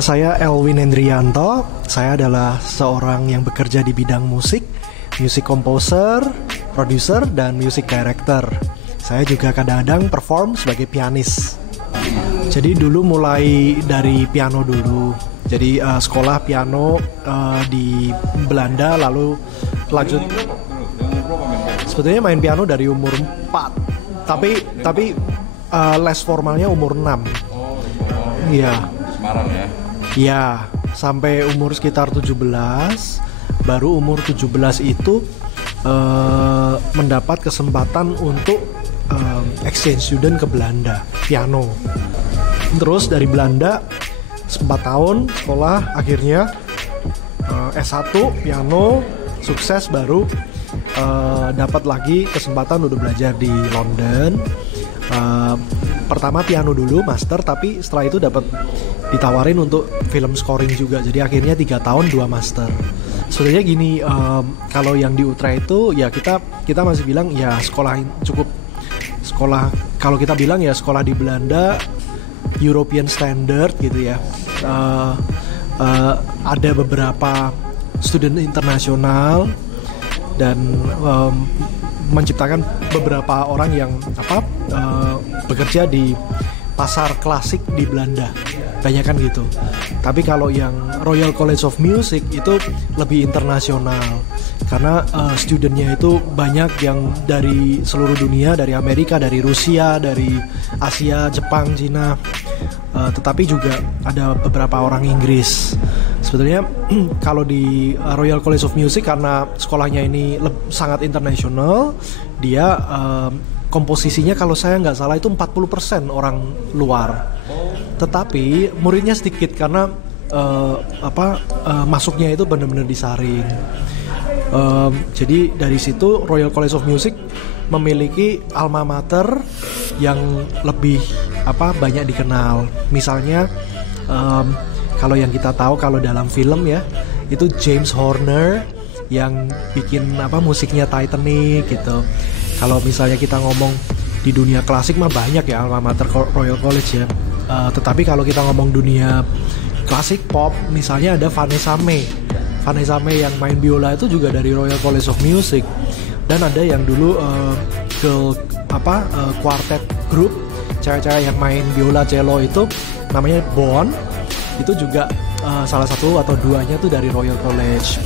Nama saya Elwin Hendrianto. Saya adalah seorang yang bekerja di bidang musik, music composer, producer, dan music director. Saya juga kadang-kadang perform sebagai pianis. Jadi dulu mulai dari piano dulu. Jadi sekolah piano di Belanda, lalu lanjut. Sebetulnya main piano dari umur 4. Tapi les formalnya umur 6. Iya. Semarang ya? Iya, sampai umur sekitar 17. Baru umur 17 itu mendapat kesempatan untuk exchange student ke Belanda, piano. Terus dari Belanda 4 tahun sekolah, akhirnya S1 piano, sukses, baru dapat lagi kesempatan untuk belajar di London. Pertama piano dulu, master, tapi setelah itu dapat ditawarin untuk film scoring juga. Jadi akhirnya 3 tahun 2 master. Sebenarnya gini, kalau yang di Utrecht itu ya kita masih bilang ya sekolah cukup sekolah, kalau kita bilang ya sekolah di Belanda European standard gitu ya. Ada beberapa student internasional dan menciptakan beberapa orang yang bekerja di pasar klasik di Belanda, banyak kan gitu. Tapi kalau yang Royal College of Music itu lebih internasional karena studentnya itu banyak yang dari seluruh dunia, dari Amerika, dari Rusia, dari Asia, Jepang, Cina, tetapi juga ada beberapa orang Inggris. Sebetulnya kalau di Royal College of Music, karena sekolahnya ini sangat internasional, dia komposisinya kalau saya nggak salah itu 40% orang luar. Tetapi muridnya sedikit karena masuknya itu benar-benar disaring. Jadi dari situ Royal College of Music memiliki alma mater yang lebih banyak dikenal. Misalnya kalau yang kita tahu kalau dalam film ya, itu James Horner yang bikin musiknya Titanic gitu. Kalau misalnya kita ngomong di dunia klasik mah banyak ya alma mater Royal College ya. Tetapi kalau kita ngomong dunia klasik pop, misalnya ada Vanessa Mae. Vanessa Mae yang main biola itu juga dari Royal College of Music. Dan ada yang dulu quartet group cewek-cewek yang main biola cello itu namanya Bond. Itu juga salah satu atau duanya tuh dari Royal College.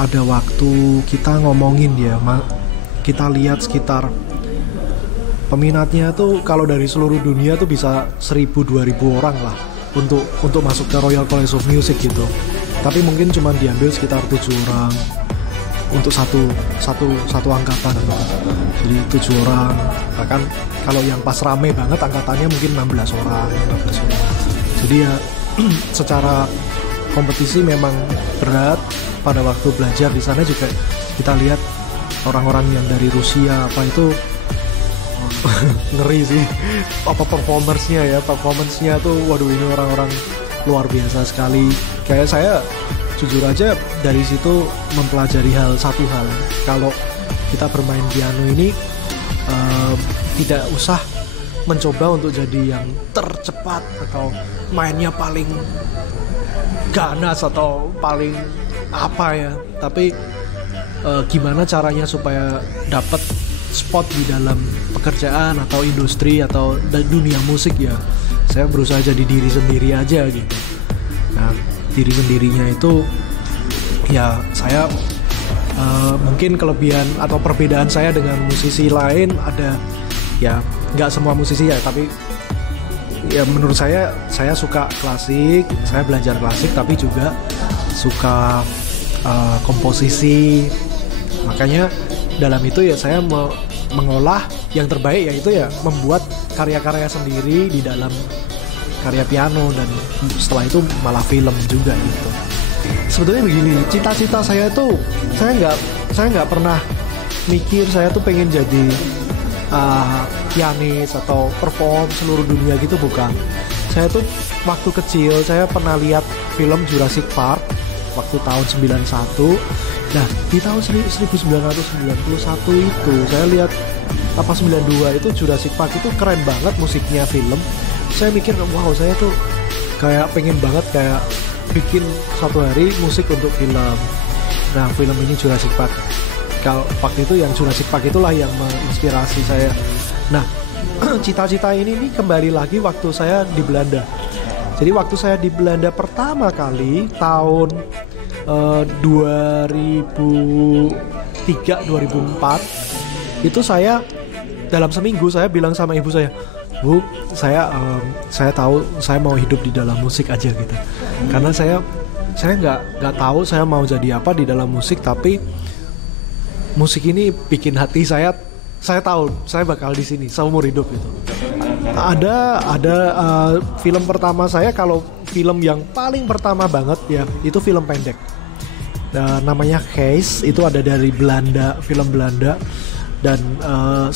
Pada waktu kita ngomongin ya, kita lihat sekitar peminatnya tuh kalau dari seluruh dunia tuh bisa 1.000-2.000 orang lah untuk masuk ke Royal College of Music gitu. Tapi mungkin cuma diambil sekitar 7 orang untuk satu angkatan gitu. Jadi 7 orang. Bahkan kalau yang pas rame banget angkatannya mungkin 16 orang. Jadi ya secara kompetisi memang berat. Pada waktu belajar di sana juga kita lihat orang-orang yang dari Rusia itu ngeri sih. Performance-nya tuh waduh, ini orang-orang luar biasa sekali. Kayak saya jujur aja dari situ mempelajari satu hal. Kalau kita bermain piano ini tidak usah mencoba untuk jadi yang tercepat atau mainnya paling ganas atau paling tapi gimana caranya supaya dapat spot di dalam pekerjaan atau industri atau dunia musik ya. Saya berusaha jadi diri sendiri aja gitu. Nah, diri sendirinya itu ya saya mungkin kelebihan atau perbedaan saya dengan musisi lain ada ya, nggak semua musisi ya, tapi ya menurut saya suka klasik, saya belajar klasik tapi juga suka komposisi. Makanya dalam itu ya saya mengolah yang terbaik, yaitu ya membuat karya-karya sendiri di dalam karya piano, dan setelah itu malah film juga gitu. Sebetulnya begini, cita-cita saya tuh saya nggak pernah mikir saya tuh pengen jadi pianis atau perform seluruh dunia gitu, bukan. Saya tuh waktu kecil saya pernah lihat film Jurassic Park waktu tahun 91. Nah, di tahun 1991 itu saya lihat 92 itu Jurassic Park itu keren banget musiknya film. Saya mikir wow, saya tuh kayak pengen banget kayak bikin suatu hari musik untuk film. Nah, film ini Jurassic Park. Kalau waktu itu yang Jurassic Park itulah yang menginspirasi saya. Nah, cita-cita ini nih kembali lagi waktu saya di Belanda. Jadi waktu saya di Belanda pertama kali tahun 2003-2004 itu saya dalam seminggu saya bilang sama ibu saya, Bu, saya tahu saya mau hidup di dalam musik aja gitu. Karena saya nggak tahu saya mau jadi apa di dalam musik, tapi musik ini bikin hati saya tahu saya bakal di sini seumur hidup gitu. Ada film pertama saya, kalau film yang paling pertama banget ya itu film pendek. Namanya Case, itu ada dari Belanda, film Belanda. Dan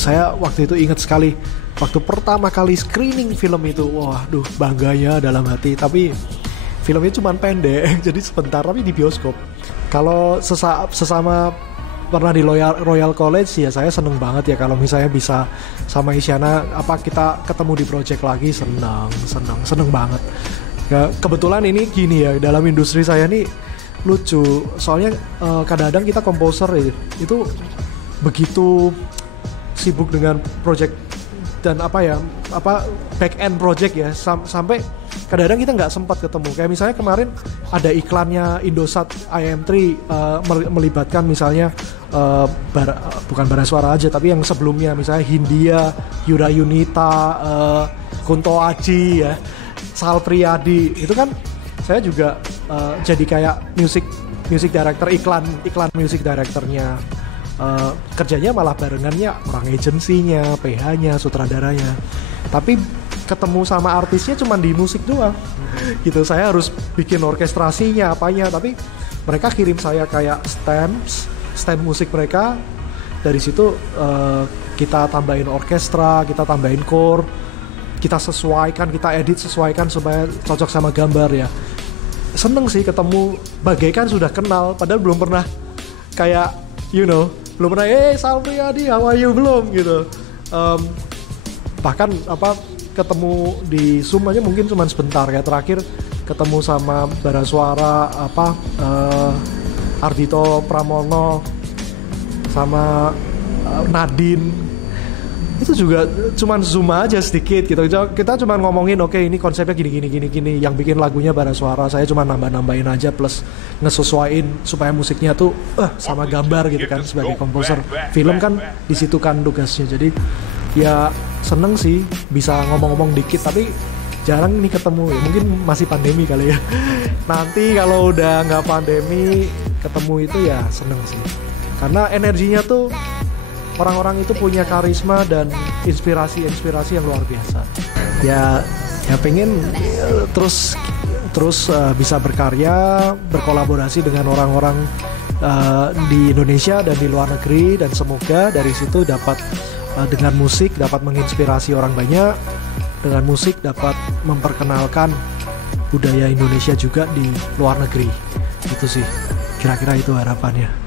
saya waktu itu ingat sekali waktu pertama kali screening film itu, waduh bangganya dalam hati. Tapi filmnya cuma pendek, jadi sebentar tapi di bioskop. Kalau sesama pernah di Royal College ya saya seneng banget ya kalau misalnya bisa sama Isyana kita ketemu di project lagi, seneng banget. Kebetulan ini gini ya, dalam industri saya nih lucu, soalnya kadang-kadang kita komposer itu begitu sibuk dengan project dan back end project ya, sampai kadang-kadang kita nggak sempat ketemu. Kayak misalnya kemarin ada iklannya Indosat IM3 melibatkan misalnya bukan Bara Suara aja, tapi yang sebelumnya misalnya Hindia, Yura Yunita, Kunto Aji ya, Sal Priadi. Itu kan saya juga jadi kayak music director, iklan music directornya. Kerjanya malah barengannya orang agensinya, PH-nya, sutradaranya. Tapi ketemu sama artisnya cuma di musik doang gitu. Saya harus bikin orkestrasinya apanya, tapi mereka kirim saya kayak stand musik mereka. Dari situ kita tambahin orkestra, kita tambahin chord, kita sesuaikan, kita edit sesuaikan supaya cocok sama gambar ya. Seneng sih ketemu, bagaikan sudah kenal padahal belum pernah kayak belum pernah Sal Priadi how are you, belum gitu. Bahkan ketemu di Zoom aja mungkin cuma sebentar. Kayak terakhir ketemu sama Bara Suara Ardhito Pramono sama Nadine, itu juga cuma Zoom aja sedikit gitu. Kita cuma ngomongin oke, ini konsepnya gini. Yang bikin lagunya Bara Suara, saya cuma nambahin aja plus ngesesuaiin supaya musiknya tuh sama gambar gitu kan. Sebagai komposer film kan di situ kan tugasnya. Jadi ya seneng sih bisa ngomong-ngomong dikit, tapi jarang nih ketemu ya. Mungkin masih pandemi kali ya. Nanti kalau udah nggak pandemi ketemu itu ya seneng sih. Karena energinya tuh orang-orang itu punya karisma dan inspirasi yang luar biasa. Ya pengen terus bisa berkarya, berkolaborasi dengan orang-orang di Indonesia dan di luar negeri, dan semoga dari situ dapat dengan musik dapat menginspirasi orang banyak, dengan musik dapat memperkenalkan budaya Indonesia juga di luar negeri. Itu sih kira-kira itu harapannya.